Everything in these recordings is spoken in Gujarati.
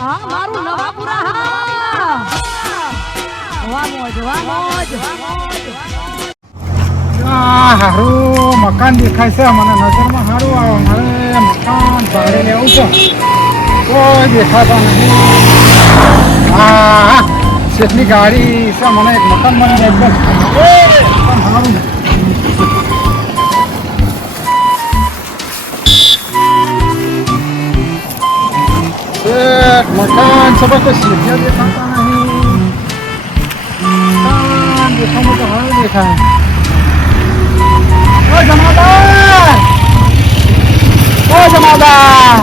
હા મારું નવાપુરા હા વાહ મોજ હારું મકાન દેખાય છે મને નજરમાં સારું આવે મારે મકાન ભાડે લેવું છે કોઈ દેખાતા નહીં હા શેઠની ગાડી છે મને એક મકાન મળી જાય એકદમ સારું મકાન સબ તો શેઠિયા દેખાતા નહીં મકાન દેખામાં તો સારું દેખાય જમાદાર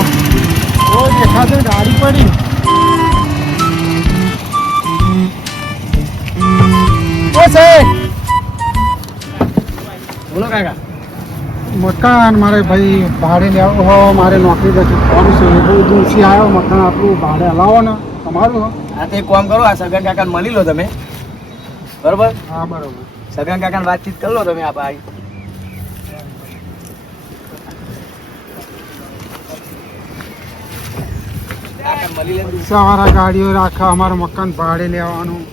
દેખાશે ગાડી પડી બોલો કાકા મકાન મારે ભાઈ ભાડે લેવું હો મારે નોકરી નથી કોણ છે બહુ દૂરથી આવ્યો મકાન આપણું ભાડે હલાવો ને તમારું હો હા તો એક કામ કરો આ સગન કાકાને મળી લો તમે બરોબર હા બરોબર સગન કાકાને વાતચીત કરી લો તમે આ ભાઈ સવારા ગાડીઓ રાખે અમારું મકાન ભાડે લેવાનું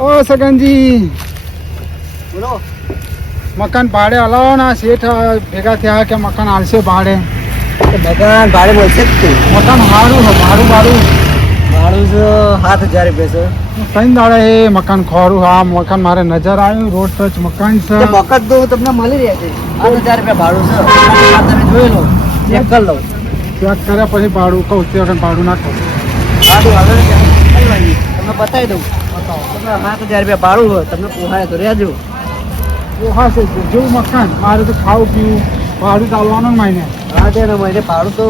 ઓ સગનજી બોલો મકાન ભાડે હલાવો ને શેઠ ભેગા થયા કે મકાન હાલશે ભાડે મકાન ભાડે મળશે જ તું મકાન સારું છે ભાડું ભાડું છે 7,000 રૂપિયા છે ત્રણ દાડા એ મકાન ખોરું હા મકાન મારે નજર આવ્યું રોડ ટચ મકાન છે મકાન તો તમને મળી રહે છે 8,000 રૂપિયા ભાડું છે આ તમે જોઈ લો ચેક કરી લો ચેક કર્યા પછી ભાડું કહું તે વખત ભાડું નાખો ભાડું હવે તમને બતાવી દઉં તમને 7,000 રૂપિયા ભાડું હોય તમને પોહાય તો રહેજો હા છે જેવું મકાન મારે તો ખાવું પીવું ભાડું ચાલવાનું મહિને હા તે મહિને ભાડું તો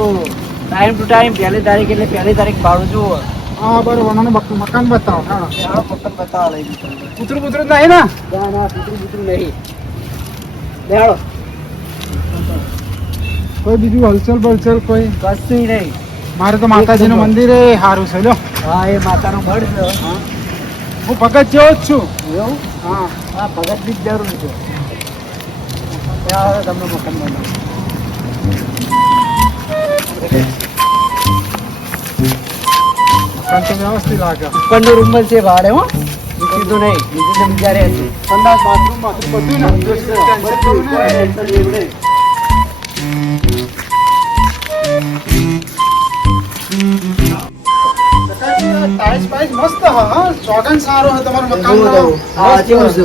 ટાઈમ ટુ ટાઈમ પહેલી તારીખ એટલે પહેલી તારીખ ભાડું જુઓ હા બરોબર મને મકાન બતાવો હા મકાન બતાવવા લઈ દીધું કૂતરું કૂતરું નહીં ને ના કૂતરું નહીં બેહાડો કોઈ બીજું હલચલ બલચલ કોઈ કશું નહીં મારે તો માતાજીનું મંદિર એ સારું છે લો હા એ માતાનું મઢ છે હું ભગત જેવો જ છું એવું હા હા ભગત બી જરૂર છે ત્યાં હવે તમને મકાન બનાવો મકાન તો વ્યવસ્થિત લાગે ઉપરનો રૂમ છે ભાડે હો કીધું નહીં બીજું તો બીજા રહે છે સંડાસ બાથરૂમ બધું ને ટેન્શન કરવું નહીં. ટાઈલ્સ બાઈલ્સ મસ્ત હા ચોગન સારો હે તમારું મકાનનો હા કેવું છે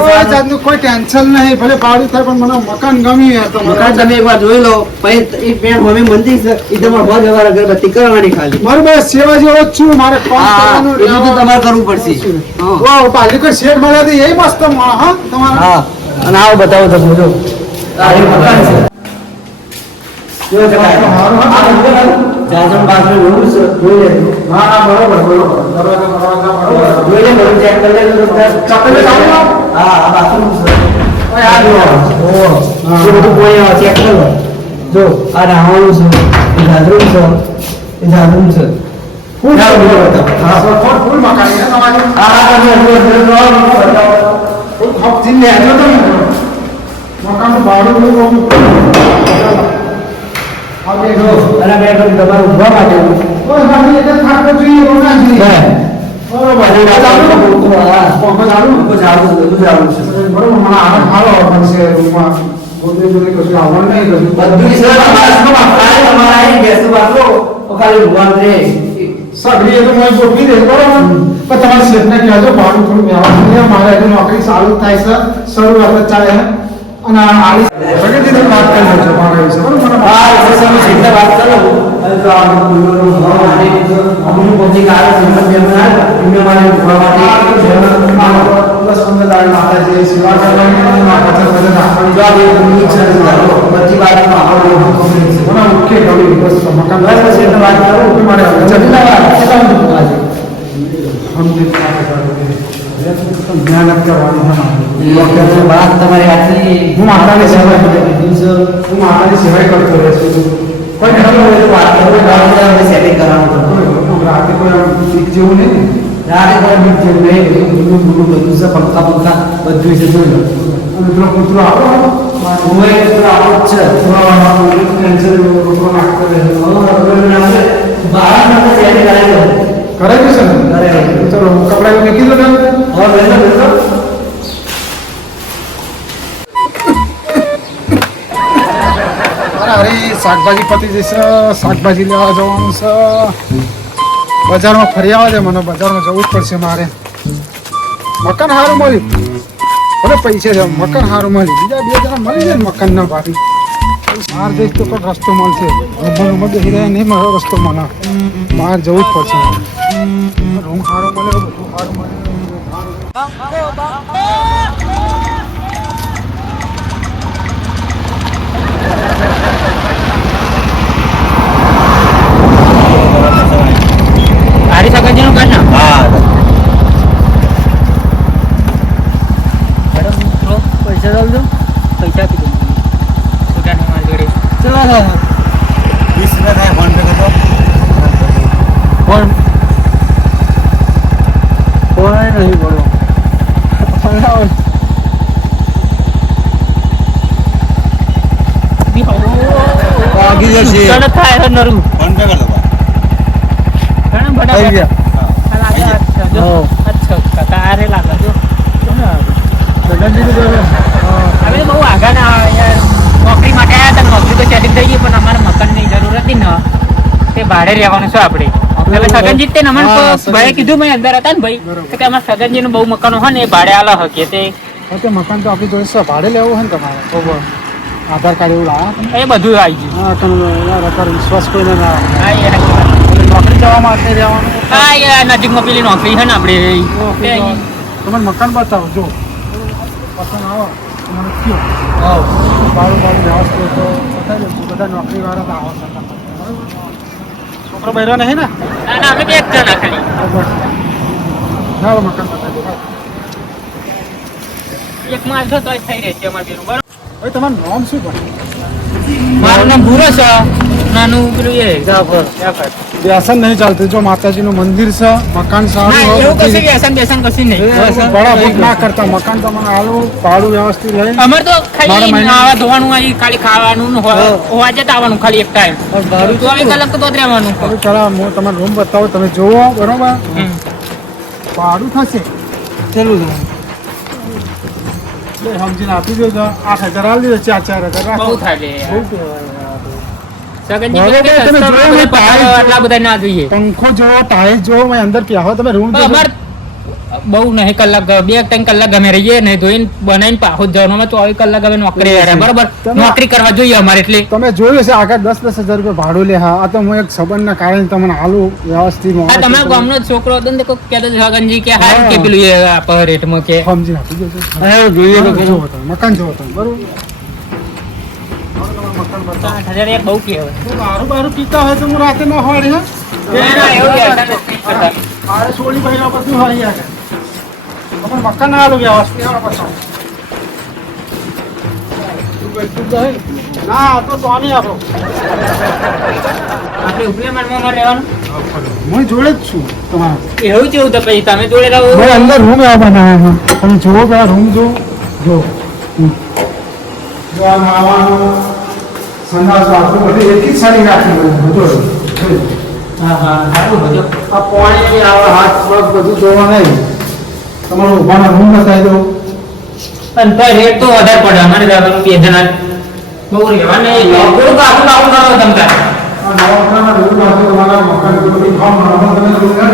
કોઈ જાતનું કોઈ ટેન્શન નહીં ભલે ભાડું થાય પણ મને મકાન ગમ્યું યાર તો મકાન તમે એકવાર જોઈ લો પછી એક બેન હવે મંદિર છે એ તમારે હોજ વ્યવહાર અગરબત્તી કરવાની ખાલી બરોબર સેવા જેવો જ છું મારે કામ કરવાનું એટલું તો તમારે કરવું પડશે વાહ પાછી કોઈ શેડ મળ્યા તો એ મસ્ત મળે હા તમારા હા અને આવો બતાવો તો જો આ મકાન છે જો જાજમ બાજુ એવું છે જોઈ લેજો હા બરોબર બરોબર દરવાજા જોઈ લે બધું ચેક કરી લેજો ચકલે ચાલુ હા આ બાથરૂમ છે ઓય આ જો એ બધું કોઈ ચેક કરી લો જો આ રાવણું છે એ જાજરૂમ છે એ જાજરૂમ છે ફૂલ હા ફૂલ મકાન છે તમારું તમે ફૂલ ખપથી લેજો તમે મકાનનું ભાડું બહુ ઓકે જો અને બેડરૂમ તમારું ઊંઘવા માટેનું કોઈ બાકી એક થાકો જોઈએ રોના જોઈએ બરોબર અને ચાલુ હા પંપ ચાલુ બધું ચાલુ છે બરોબર મને આને ખાલો પડશે રૂમમાં ગોદરેજ જોડે કશું આવવાનું નહીં કશું બધું સર તમારા અહીં બેસતું વાતો ખાલી ઊંઘવા રહે સગડી એ તો મને ગોઠવી દે બરોબર પણ તમારા શેઠને કહેજો ભાડું થોડું વ્યવસ્થિત છે મારે હજુ નોકરી ચાલુ થાય છે શરૂઆત જ ચાલે છે અને આલી પ્રગતિ તમે વાત કરી લેજો મારા વિશે બરોબર મને હા એ સમય સીધા વાત કરો અને તો આ અમુક પછી કાલે સંબંધ બેમના એમને મારે ઊંઘવા માટે 10-15 દાડા માતાજી સેવા કરવાની માતા સાથે રાખવાની જો આ ભૂમિ છે બધી વાતમાં આપણો મને મુખ્ય ગમી બસ મકાન બસ બસ એટલે વાત કરો મારે કેટલા વાર કેટલા બધું આજે મહેનત કરવાની વાત તમારી આટલી હું માતાની સેવા કરું દિવસો હું માતાની સેવા કરતો રહેશું કોઈ વાત કરો ગાડી સેટિંગ કરવાનું રાતે કોઈ બીક જેવું નહીં રાતે કોઈ બીક જેવું નહીં બધું છે પંખા બધું છે જોઈ લો અને પેલો કૂતરો આપણો હું એક આવો જ છે કેન્સર રોકવા નાખતો રહે બહાર કરાવી દેશે ને ચલો કપડા મૂકી દો તમે હા બેસો અરે શાકભાજી પતી જશે શાકભાજી લેવા જવાનું છે બજારમાં ફરી આવવા દે મને બજારમાં જવું જ પડશે મારે મકાન સારું મળ્યું હવે પૈસા છે મકાન સારું મળ્યું બીજા 2 જણા મળી જાય ને મકાન ના ભાભી બહાર જઈશ તો કોઈ રસ્તો મળશે રૂમમાં બેસી રહ્યા નહીં મારો રસ્તો મને બહાર જવું જ પડશે રૂમ સારો મળે બધું સારું મળે આરી સગજીનું કર ના હા મેડમ મિત્રો પૈસા ચાલજો પૈસા આપી દો છોટાની મારી જોડે ચલો 20 રૂપિયા થાય ફોન પે કરજો ફોન નહીં બોલો આગી જશે તને થાય નરું ફોન પે કર દો ઘણા બડા થઈ ગયા અચ્છા તારે લાગે જો હવે બહુ આગળ ના યાર નોકરી માટે આવ્યા હતા નોકરી તો સેટિંગ થઈ ગઈ પણ અમારે મકાનની જરૂર હતી ને તે ભાડે રહેવાનું છે આપણે એટલે સગનજીત તે નમન ભાઈ કીધું મેં અંદર હતા ને ભાઈ કે અમારા સગનજી નું બહુ મકાનો હોય ને એ ભાડે આલા હકે તે મકાન તો આપણી જોડે ભાડે લેવું હોય ને તમારે આધાર કાર્ડ એવું લાવ્યા એ બધું આવી ગયું અત્યારે વિશ્વાસ કોઈને ના હા યાર નોકરી જવા માટે રહેવાનું હા યાર નજીકમાં પેલી નોકરી છે ને આપણે તમે મકાન બતાવો જો પસંદ આવો મને કયો બાળું વ્યવસ્થિત તો બતાવી દઉં બધા નોકરી વાળા તો આવો છોકરો બહેરો નહીં ને ના ના અમે બે જ જણા ખાલી ના મકાન બતાવી દો એક માલ છો તો થઈ રહે છે અમારે બેનું બરોબર ભાઈ તમારું નામ શું છે મારું નામ ભૂરો છે નાનું પેલું એ જાફર વ્યસન નહીં ચાલતું જો માતાજીનું મંદિર છે મકાન સારું એવું કશું વ્યસન બેસન કશું નહીં બડા ભૂખ ના કરતા મકાન તમને આલું ભાડું વ્યવસ્થિત રહે અમારે તો ખાલી નાવા ધોવાનું આવી ખાલી ખાવાનું હોવા જતા આવવાનું ખાલી એક ટાઈમ ભાડું 24 કલાક તો રહેવાનું ચલો હું તમારો રૂમ બતાવો તમે જોવો બરોબર ભાડું થશે ચલું સમજીને આપી દેજો 8,000 આપી દેજો 4,000 બહુ થાય પંખો જોવો ટાઈલ જોવો મેં અંદર પ્યાહો તમે રૂમ બહુ નહીં કલાક 2-3 કલાક ગમે રહીએ નહીં ધોઈને બનાવીને પાછો જવાનું 24 કલાક અમે નોકરી બરોબર નોકરી કરવા જોઈએ અમારે એટલે તમે જોયું છે આગળ 10,000 રૂપિયા ભાડું લે હા આ તો હું એક સંબંધના કારણે તમને હાલું વ્યવસ્થિત તમારા ગામનો છોકરો હતો ને કોઈ કહેતો છગનજી કે હારું કે પેલું એ આપે રેટમાં કે સમજી આપી દેજો જોઈએ મકાન જોવો તમે બરોબર 8,000 એક બહુ કહેવાય બારું પીતા હોય તો હું રાતે ન હોય મારે સોળી ભાઈ બધું હોય તમારે મકાન ના આલું વ્યવસ્થિત ના તો સ્વામી આપો આપણે ઉપલે મનમાં રહેવાનું હું જોડે જ છું તમારા એવું કેવું તો પછી તમે જોડે રહો અંદર રૂમ એવા બનાવ્યા તમે જુઓ પેલા રૂમ જો આ નાવાનું સંદાસ બાથરૂમ બધી એક જ સારી રાખી બધું હા સારું બધું આ પાણી આવે હાથ પગ બધું જોવા નહીં તમારો ઉભાના રૂમ બતાવી દો પણ તો રેટ તો વધારે પડે અમારે જવાનું 2 જણા બહુ રહેવા નહીં થોડું કાકું કાકું કરો તમે આ નવાખાના રૂમ પાસે તમારા મકાન બધી ફોર્મ ભરવા તમે રૂમ કરે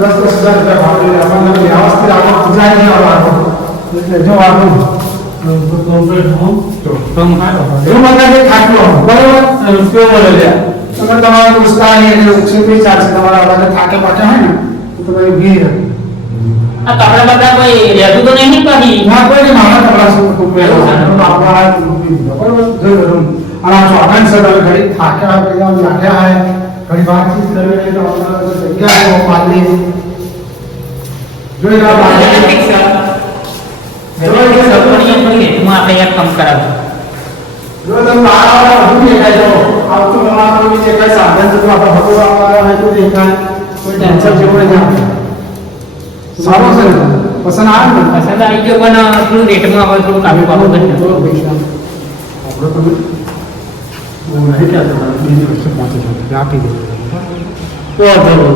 10,000 રૂપિયા ભાવ લે આપણને વ્યવસ્થિત આગળ પૂજાય નહીં આવવાનું એટલે જો આ રૂમ રૂમ અંદર ખાટલો બરોબર રૂપિયો મળે લે તમે તમારા દોસ્તા અહીંયા ઓક્સિજન ચાર્જ તમારા વાળા થાકે પાકે હોય ને તો તમારી ભીડ આ કપડા બધા કોઈ રહેતું તો નહીં પછી ના કોઈ નહીં મારા કપડા શું ખૂબ પહેલો આપણા બરોબર જો રૂમ અને આ ચોકાન સર ઘડી થાકે આ પેલા લાગ્યા હે ઘડી વાતચીત કરવી તો આપણા જગ્યા હે પાલી જોઈ લો આપણે એક કામ કરાવું જો તમે બહાર હું દેખાય જાઓ આવતું તમારું જે કઈ સાધન છે તો આપણે ભગવાન હોય તો દેખાય કોઈ ટેન્શન જેવું નહીં સારો છે ને પસંદ આવે ને પસંદ આવી ગયો પણ થોડું રેટમાં હવે થોડું કાપી પાડવું પડશે આપણે તમે હું નહીં કહેતો બીજી વસ્તુ પહોંચે છે આપી દે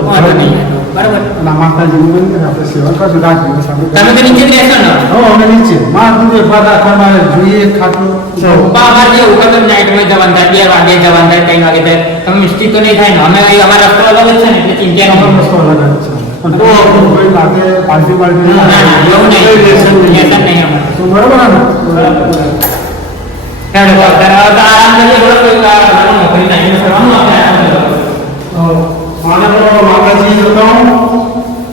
વાંધો નહીં બરાબર. અને માતાજીની મંદિર આપણે સેવા કરશું રાખીએ સારું તમે તો નીચે જ રહેશો ને? હો અમે નીચે માથું વેપાર રાખવા મારે જોઈએ ખાટલું પપ્પા અમારે જે વખત નાઇટમાં જવાનું થાય, 2 વાગે જવાનું થાય, 3 વાગે થાય. તમે મિસ્ટેક તો નહીં થાય ને? અમે અહીં અમારા રસ્તો અલગ જ છે ને એટલે ચિંતા ન કરો. મસ્ત અલગ જ છે પણ તો કોઈ લાગે પાર્ટી પાર્ટી ના, ના, એવું નહીં. વ્યસન નહીં અમારે. તો બરાબર ને હેડો તો અત્યારે તો આરામ કરીએ. બોલો કોઈ ઘરનું નોકરી ટાઈમે કરવાનું આપણે આરામ કરો. માને તો માતાજી જોતા હું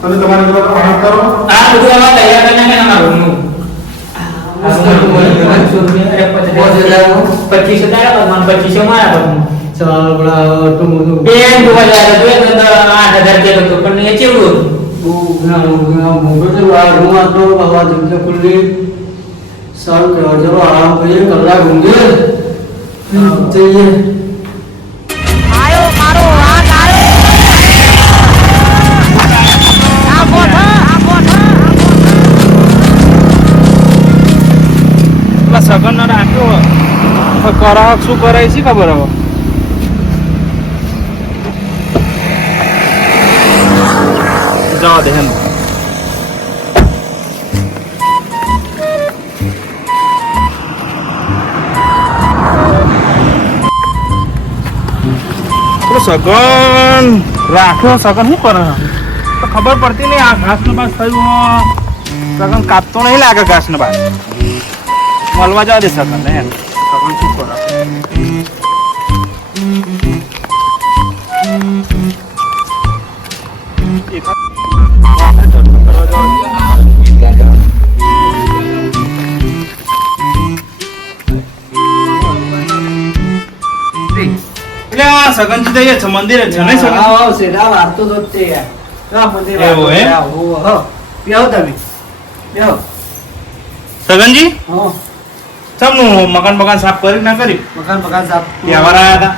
અને તમારે જોતા આરામ કરો આ બધું આમાં તૈયાર કરીને મેં અમારું રૂમનું. અરે 25,000 ભગવાન 2500 મારા ભગવાન. ચાલ બડા તો મોટું બેન જોવા જાય તો 8,000 જેટલું હતું પણ એ કેવડું હતું? મોટું છે આ રૂમ આટલો બાબા જમતે ખુલ્લી સારું કહેવાય. ચલો આરામ કરીએ, કલાક ઊંઘીએ જઈએ. આયો મારો વાઘ આયો આ બોટ પેલા સગન ના રાખ્યો કરાવ શું કરાય છે ખબર હવે. જવા દે એમ. સગન રાખ્યો સગન શું કરે તો ખબર પડતી નહીં. આ ઘાસ નો બાસ થયું સગન કાપતો નહીં લાગે ઘાસ નો બાસ. મળવા જવા દે સગન ને એમ. સગન શું કરે એટલે આ સગનજી જઈએ છે મંદિરે છે નહીં સગન? આવ સેડા વારતો તો તે યાર. આ મંદિર એવું હે? હો બેહો તમે બેહો. સગનજી હો સમનું મકાન સાફ કરી ના કરી? મકાન સાફ વ્યવહાર આવ્યા હતા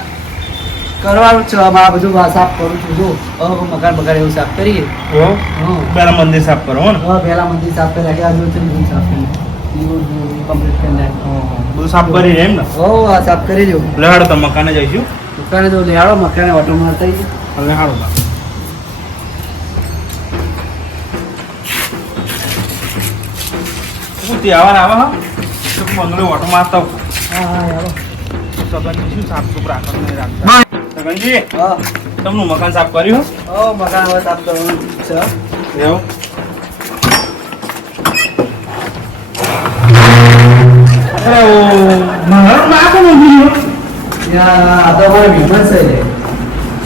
કરવાનું છે. આ બધું સાફ કરું છું જો. હવે મકાન એવું સાફ કરીએ. એવું? હા પેલા મંદિર સાફ કરો હો ને. હવે પહેલા મંદિર સાફ કરી નાખ્યા. આ જો છે ને સાફ કરી કમ્પ્લીટ કરી નાખ્યું. બધું સાફ કરી એમ ને. હો આ સાફ કરી દો. લેહાડો તો મકાને જઈશું. દુકાને તો લેહાડો મકાને ઓટો મારતા આવીએ. લેહાડો તો હું ત્યાં આવા હા તો મંગળે ઓટો મારતા હોઉં. હા હા યારો. સગનજી શું સાફ સુફ રાખવાનું નહીં રાખતા? સગનજી હા તમનું મકાન સાફ કર્યું? હો મકાન હવે સાફ કરવાનું છે. એવું? અરે ઓ મારું ના કોણ ઊભી રહ્યો? ત્યાં આ તો મારે મહેમાન છે રે.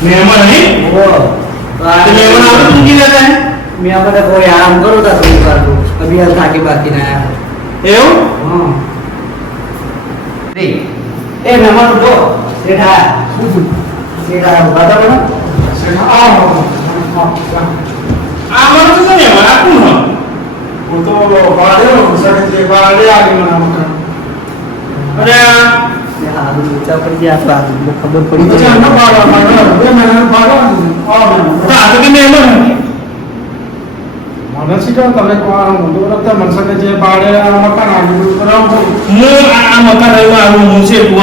મહેમાન નહીં? હો તો મહેમાન આવે તો ઊંઘી લેતા હે? મેં આપણે કોઈ આરામ કરો તા થોડી વાર તો કભી હાલ થાકી બાકી ના આયા. એવું? હા એ મહેમાન ઉઠો. શેઠા શેઠા ઉભા થા બનો. આ મારું તો મહેમાન આ કોણ હોય? હું તો ભાડે સગનજી ભાડે આવી મને મકાન અરે હા ઊંચા પડી ગયા આપણા ખબર પડી પછી જાય. અમને ભાડો મળ્યો 2 મહિનાનું ભાડો તો આ તો કે મહેમાન હોય. મને શીખો તમે મોટું રસ્તા મળશે કે જે ભાડે મકાન આવ્યું કરાવ છો હું આ મકાન રહ્યું આવું હું છે હું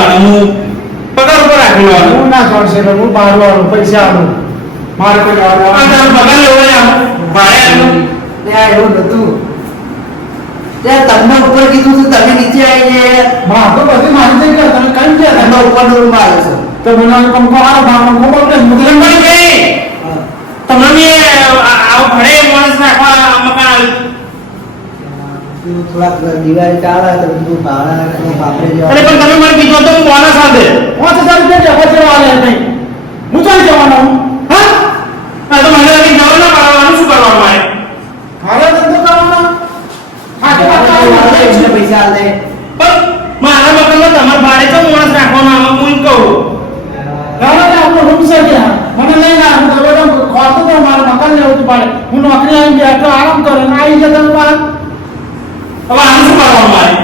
પગાર ઉપર રાખેલો આવું. હું ના છોડશે એટલે હું બહાર વાળું પૈસા આવું મારે કોઈ આ તારું પગાર લેવો ને આમ ભાડે આવું. ત્યાં એવું નતું. ત્યાં તમને ઉપર કીધું તું તમે નીચે આવીને માં તો બધી માહિતી કે તમે કઈ ગયા તમે ઉપરનો રૂમ આવ્યો છો. તો મને પંખો હારો ભાવ પંખો બોલે મુદ્રા મળી ગઈ. તમને બી આવું ભાડે માણસ રાખવા મકાન આવ્યું. થોડાક દિવાળી ચાલે તો બધું ભાડા બાપરે અરે પણ તમે મને કીધું તો હું બોનસ આપે. 5000 રૂપિયા જવા વાલે નહીં હું ચાલી જવાનો હું હા આ તો મને લાગે જવા ના પાડવાનું શું કરવાનું મારે? હારે ધંધો કરવાનો હાથે વાત એમને પૈસા આલે. પણ મારા મકાનમાં તમારે ભાડે તો માણસ રાખવાનો આમાં હું કહું. ગાના આપણો રૂમ છે ગયા મને લઈ ના હું તો બેટા ખોતો તો મારું મકાન લેવું પડે હું નોકરી આવી ગયા તો આરામ કરો ને આવી જતા મારા હવે આનું શું કરવાનું મારે?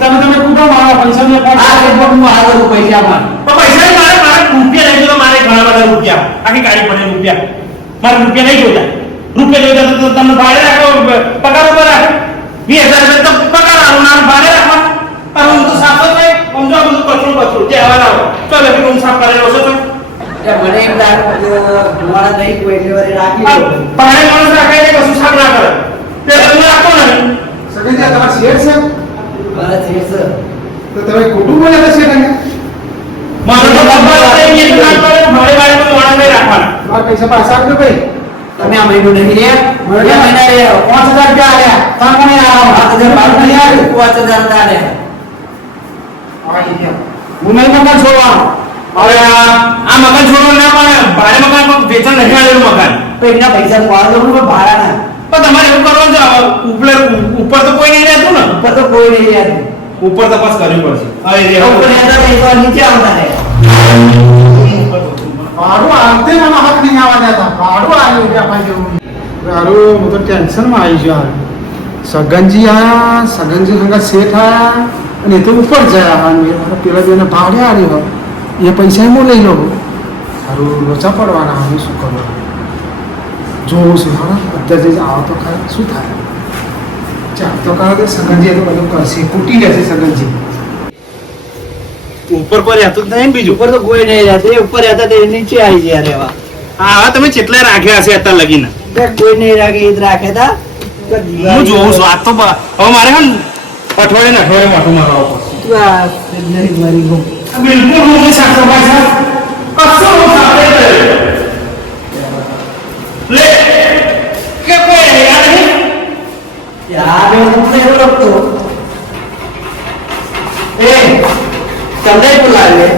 તમે કૂટો મારા પૈસા ને આ કેટલો હું આ કરું પૈસા માં. પણ પૈસા નહીં મારે રૂપિયા નહીં જોતા મારે ઘણા બધા રૂપિયા આખી ગાડી પડે રૂપિયા મારે રૂપિયા નહીં જોતા. રૂપિયા જોતા તો તમે ભાડે રાખો પગાર ઉપર રાખો 20,000 તો પગાર આવો ના ભાડે રાખો. અને હું તો સાફ જ નહીં સમજો બધું કચરું જે હવા લાવો ચાલો કે હું સાફ કરેલો છો તો મને એમ લાગે મારા નહીં કોઈ એટલે રાખી દો. ભાડે માણસ રાખે છે કશું સારું ના કરે તે તમને રાખતો નહીં સગનજી આ તમારા શેઠ છે મારા છે સર તો તમે ખોટું બોલ્યા હતા શેઠ અહીંયા મારો તો ખબર છે કે દુકાન પર ભાડે ભાડે તો માણસ નહીં રાખવાના મારા પૈસા પાછા આપજો ભાઈ તમે આ મહિનો નહીં રહ્યા મહિના મહિના રહ્યા 5000 રૂપિયા આલ્યા તમે મને આ 5000 નહીં આલ્યા 5000 આલ્યા હું નહીં મકાન છોડવાનો હવે આ મકાન છોડવા ના પડે ભાડે મકાન પર વેચાણ નહીં આલેલું મકાન તો એના પૈસા પાડો પણ ભાડા ના પણ તમારે એવું કરવાનું છે ઉપર તો કોઈ નહીં રહેતું ને ઉપર તો કોઈ નહીં રહ્યા ઉપર તપાસ કરવી પડશે હવે ઉપર રહેતા નહીં તો નીચે આવતા રહે ભાડું આવતે મને હાથ નહીં આવવા દેતા ભાડું આવ્યું વ્યાપાર જેવું હારું હું તો ટેન્શનમાં આવી ગયો હાલ સગનજી આયા સગનજી સંગા શેઠ આયા અને એ તો ઉપર ગયા અને પેલા બેને ભાડે આવ્યો એ પૈસા હું લઈ લઉં સારું લોચા પડવાના હવે શું કરવાનું જોઉં છું હા અત્યારે આવો તો ખરા શું થાય ચાલ તો કરો તો સગનજી એ તો બધું કરશે કૂટી લેશે સગનજી ઉપર પર રહેતું જ નહીં ને બીજું ઉપર તો કોઈ નહીં રહેતા ઉપર રહેતા તે નીચે આવી ગયા રહેવા હા હવે તમે કેટલા રાખ્યા હશે અત્યારે લગીને કોઈ નહીં રાખે ઈદ રાખે તા હું જોઉં છું આ તો હવે મારે હે ને અઠવાડિયે માટું મારવા પડશે નહીં મરી ગયું બિલકુલ હું નહીં સાચો ભાઈ સાહેબ કશું હું સાથે લે કે કોઈ રહ્યા નહીં યાર હું તમને એવું લગતો એ તમને બોલાવે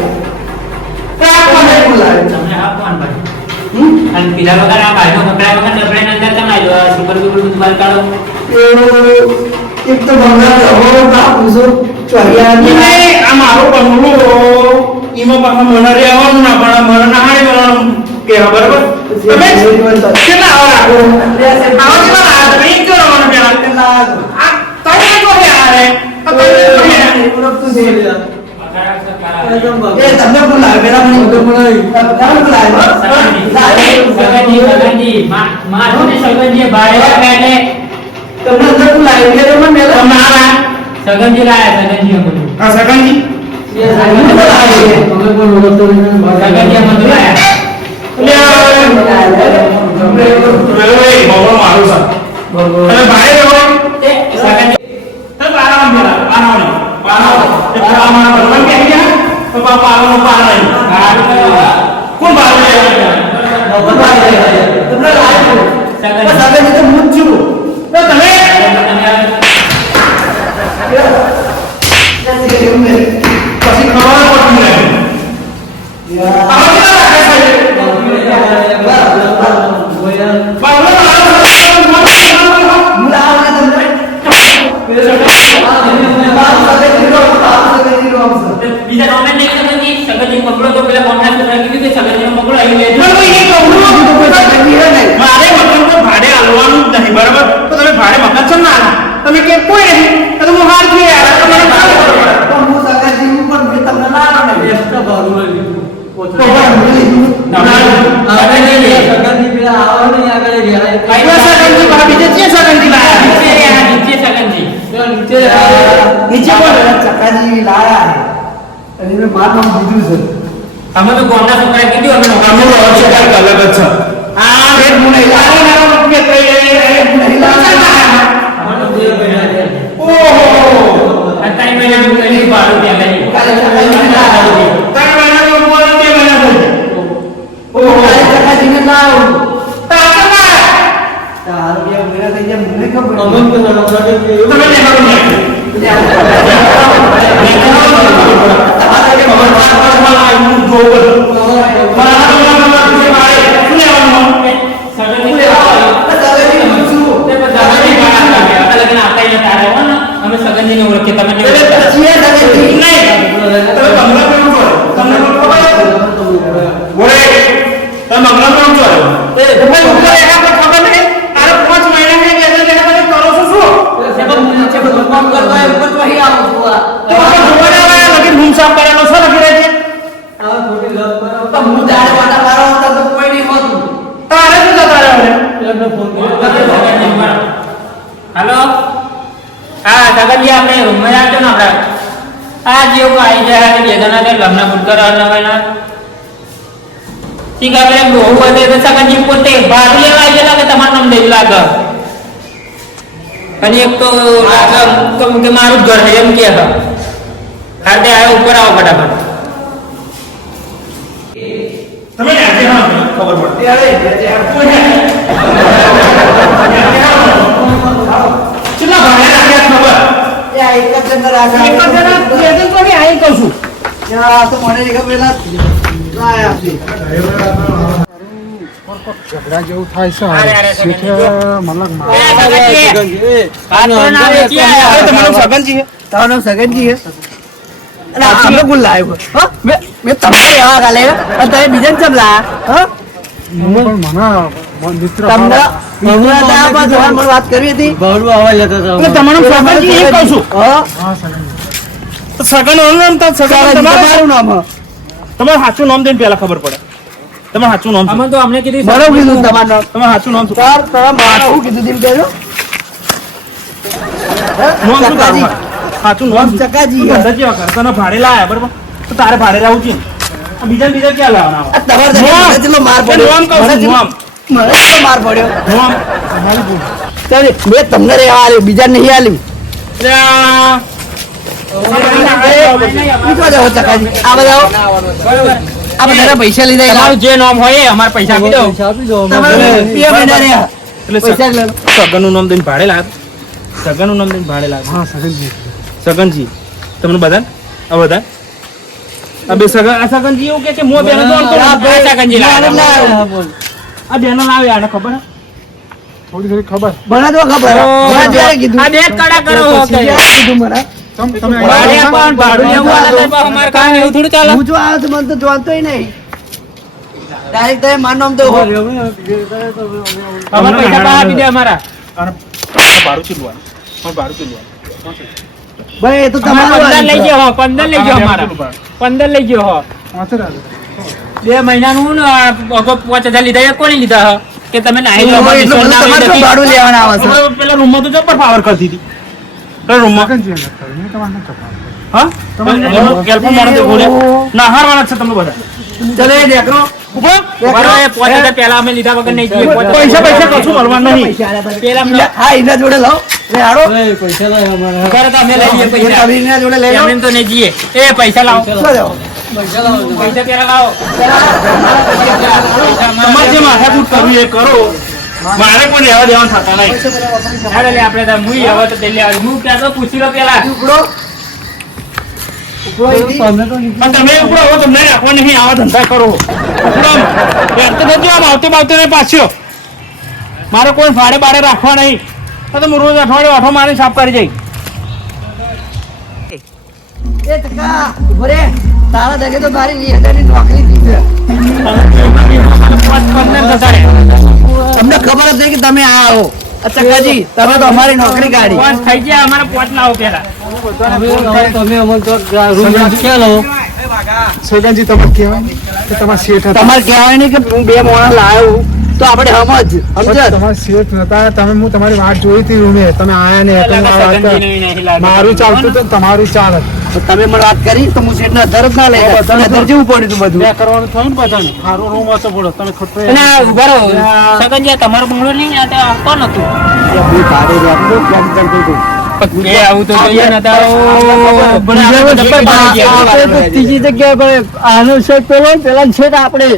કોને બોલાવે તમને આપવાનું ભાઈ અને પેલા વગર આ ભાઈનો કપડા વગર ડબડે અંદર તમે આવ્યો સુપર ગુગલ બધું બહાર કાઢો એક તો બંગલા હો ના પૂછો ચોરિયા આ મારો બંગલો એમાં પાછા મને રહેવાનું ના પણ મને ના હાડે કરવાનું કે બરાબર તમે કેટલા આવો રાખો આવો કેટલા આ તમે એક કરો મને પેલા કેટલા આ તમે કો યાર એ તમને બોલાવે પેલા મને બોલાવે તમને બોલાવે સગનજી માથું સગનજી ભાડે બેઠે તમને અંદર બોલાવે એટલે મને મેલા તમે આ સગનજી લાયા સગનજી બધું આ સગનજી સગનજી બધું લાયા મારું સર તમે ભાઈ રહેવાનું તે સગનજી તમે પારામાં બોલા પારામાં એ પારામાં ભગવાન કે ગયા તો પારામાં પારા નહીં કોણ પારા તમને લાગે સગનજી સગનજી તો હું જ છું તો તમે પછી ખબર પડતી નહીં આવા કેટલા રાખે બીજા કોમેન્ટ નહીં સગનજી સગનજી પકડો તો પેલા કોન્ટ્રાક્ટ કરાવી દીધું કે સગનજીનો પકડો અહીં લેજો મારે મકાન તો ભાડે આલવાનું જ નહીં બરાબર તો તમે ભાડે મકાન ચમ ના આલા તમે કે કોઈ નહીં તો હું હાર છું યાર તમારે ભાડે નીચે પણ ચકાજી લાયા અને મેં માર નામ દીધું છે અમે તો કોન્ટ્રાક્ટ કરાવી દીધું અમે કામનો અર્થ કાંઈક અલગ જ છે આ રેટ મુને લાગે ના રૂપિયા થઈ ઓહો અત્યારે મહિના જેવું કરી ભાડું ત્યાં ગઈ કાલે ચકાજી લાયા તાર મહિનાનો બોલ તે મહિના થઈ ઓહો કાલે ચકાજીને લાવો તારા તાર બે મહિના થઈ જાય મને ખબર તમે લેવાનું નહીં અમે સગનજી ને ઓળખીએ તમે હેલો હા સગનજી આપણે રૂમમાં આવજો ને આપણે આ જેવું આવી જાય બે જણા છે લગ્ન બુક કરાવવાના શીખા પેલા બહુ બધે તો સગનજી પોતે ભાગ લેવા ગયેલા કે તમારું નામ દઈ લાગે અને એક તો લાગે કે મારું જ ઘર છે એમ કે ખાતે આવ્યો ઉપર આવો ફટાફટ તમે આજે હા ખબર પડે કેટલા ભાડે રાખ્યા ખબર એક જ અંદર રાખા એક જ જણા પ્રેઝન્ટ તો નહીં આઈ કહું છું યા તો મને નહીં ખબર લાયા છે ઝઘડા જેવું થાય છે અરે, અરે, શેઠે મતલબ તમારું સગનજી તારું નામ સગનજી છે અને આમે કોણ લાવ્યો હા મેં તમને એવા ગાલે અને તમે બીજાને ચમ લાયા હા પણ મને મિત્ર તમને તમારે મને વાત કરવી હતી એટલે તમારું સગનજી એ કહું છું હા હા સગન તો સગન ઓનલાઈન તો સગન તમારું નામ હા તમારું સાચું નામ દઈને પહેલા ખબર પડે તમારું સાચું નામ શું? અમને તો અમને કીધું બરાબર કીધું તમારું નામ તમારું સાચું નામ શું? તાર તારા મારું કીધું દિન કહેજો નામ શું તારું? સાચું નામ શું? ચકાજી તું ધંધા જેવા કર. તને ભાડે લાયા બરોબર તો તારે ભાડે રહેવું છે આ બીજા ક્યાં લાવવાના તમારે તો નામ. મને જેટલો માર પડ્યો નામ કહું છું, નામ. મને જેટલો માર પડ્યો નામ. ચાલ, મેં તમને રહેવા આલ્યું બીજા નહીં આલ્યું એટલે આ- પૂછવા જાઓ ચકાજી આ બધા આ બધાના પૈસા લીધા તમારું જે નામ હોય એ અમારે પૈસા આપી દો તમારે બે મહિના રહ્યા એટલે પૈસા લે સગનનું નામ દઈને ભાડે લાગ સગનનું નામ દઈને ભાડે લાગ હા સગનજી સગનજી તમને બધા આ બધા આ બે સગન આ સગનજી એવું કે મો બેનો તો આ સગનજી લાવે. આ બેનો લાવે આને ખબર હે? થોડી ખબર મને તો ખબર મને ત્યારે કીધું આ બે કડા કરો હો કે. ત્યારે કીધું મને તમે ભાડે પણ ભાડું લેવું વાળા તો પણ અમારે કામ એવું થોડું ચાલે હું જો આવ્યો તો મને તો જાણતોય નહીં ડાયરેક્ટ તમે મારું નામ તો અમારે પૈસા પાછા આપી દે અમારા અને ભાડું ચીલવાનું ભાડું ચીલવાનું ભાઈ એ તો અમારે તમારું 15 લઈ ગયો હો 15 લઈ ગયો અમારા 15 લઈ ગયો હો વાંચે રાજો 2 મહિનાનું ને અગો 5000 લીધા એ કોની લીધા હો કે તમે નાહી લો અમારી એટલું બધું તમારે શું ભાડું લેવાના આવે છે હવે પેલા રૂમમાં તો જબર પાવર કરતી હતી પેલા રૂમમાં સગનજી એમ નથી મેં તમારે નથી ખબર હા એનું કેલ્પો મારો દેખો ને નાહારવાના છે તમે બધા ચલે નેકરો ઉભો બરાબર એ 5000 પહેલા અમે લીધા વગર નહીં જઈએ પૈસા કશું મળવાનું નહીં પેલા અમને હા એના જોડે લાવ લે હાડો કરે તો અમે લઈ લઈએ પૈસા એના જોડે લઈ લો એમને તો નહીં જઈએ એ પૈસા લાવો શું જાઓ પૈસા પેલા લાવો તમારે જે માથાકૂટ કરવી એ કરો મારે કોઈ રહેવા દેવાનું થતા નહીં હેડો લે આપણે તો મુઈ હવે તો તેલી આવી હું ક્યાં તો પૂછી લો પેલા ઉપડો ઉપડો અહીંથી. પણ તમે ઉપડો હવે તમને રાખવા નહીં આવા ધંધા કરો ઉપડો એમ તો થતું આમ આવતે બાવતે નહીં પાછો મારે કોઈ ભાડે બાડે રાખવા નહીં તો તમે રોજ અઠવાડિયે આઠો મારી સાફ કરી જાય એ ટકા ઉભો રે તારા દગે તો મારી 20,000 ની નોકરી દીધી તમને ખબર જ નહીં કે તમે આ આવો ચકાજી તમે તો અમારી નોકરી કાઢી પોચ થઈ ગયા અમારે પોચ લાવો પેલા સગનજી તમે કહેવાય ને કે તમારા શેઠ હતા તમારે કહેવાય નહીં કે હું 2 મોણા લાવ્યો તો આપણે સમજ તમારા શેઠ નતા તમે હું તમારી વાત જોઈ હતી રૂમે તમે આયા ને તમે મારી વાત કરી. મારું ચાલતું તો તમારું ચાલત તમે મને વાત કરી તો હું શેઠને અધર જ ના લઈ અધર જેવું પડ્યું હતું બધું કરવાનું થયું ને બધાને સારો રૂમ વાંચો પડો તમે ખોટો અને આ ઉભા રહો સગનજી તમારો બંગલો નહીં આ તો કોણ હતું એ આવું તો જોઈએ ને ત્રીજી જગ્યાએ પણ આનો શેઠ પેલો પેલા શેઠ આપણે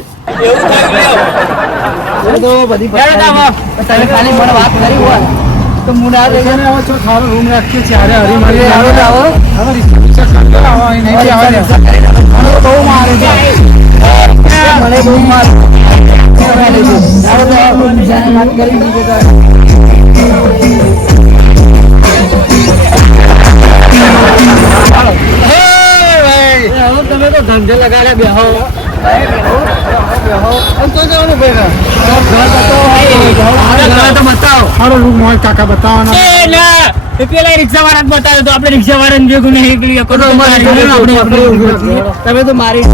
તો બધી તમે ખાલી મને વાત કરી હોય તો હું ના લઈ હવે છો સારો રૂમ રાખીએ છીએ અરે હરી મારી આવો તો આવો હવે રિક્ષા ખાલી આવો અહીં નહીં આવે ને. મને તો બહુ મારે છે મને બહુ માર બીજાને વાત કરી બીજે તો તમે તો ધંધે લગાડ્યા બેહો બતાવો સારો રૂમ હોય કાકા બતાવવાનો એ ના એ પેલા રિક્ષા વાળા બતાવ્યો તો આપણે રિક્ષા વાળા ભેગું નહીં તમે તો મારી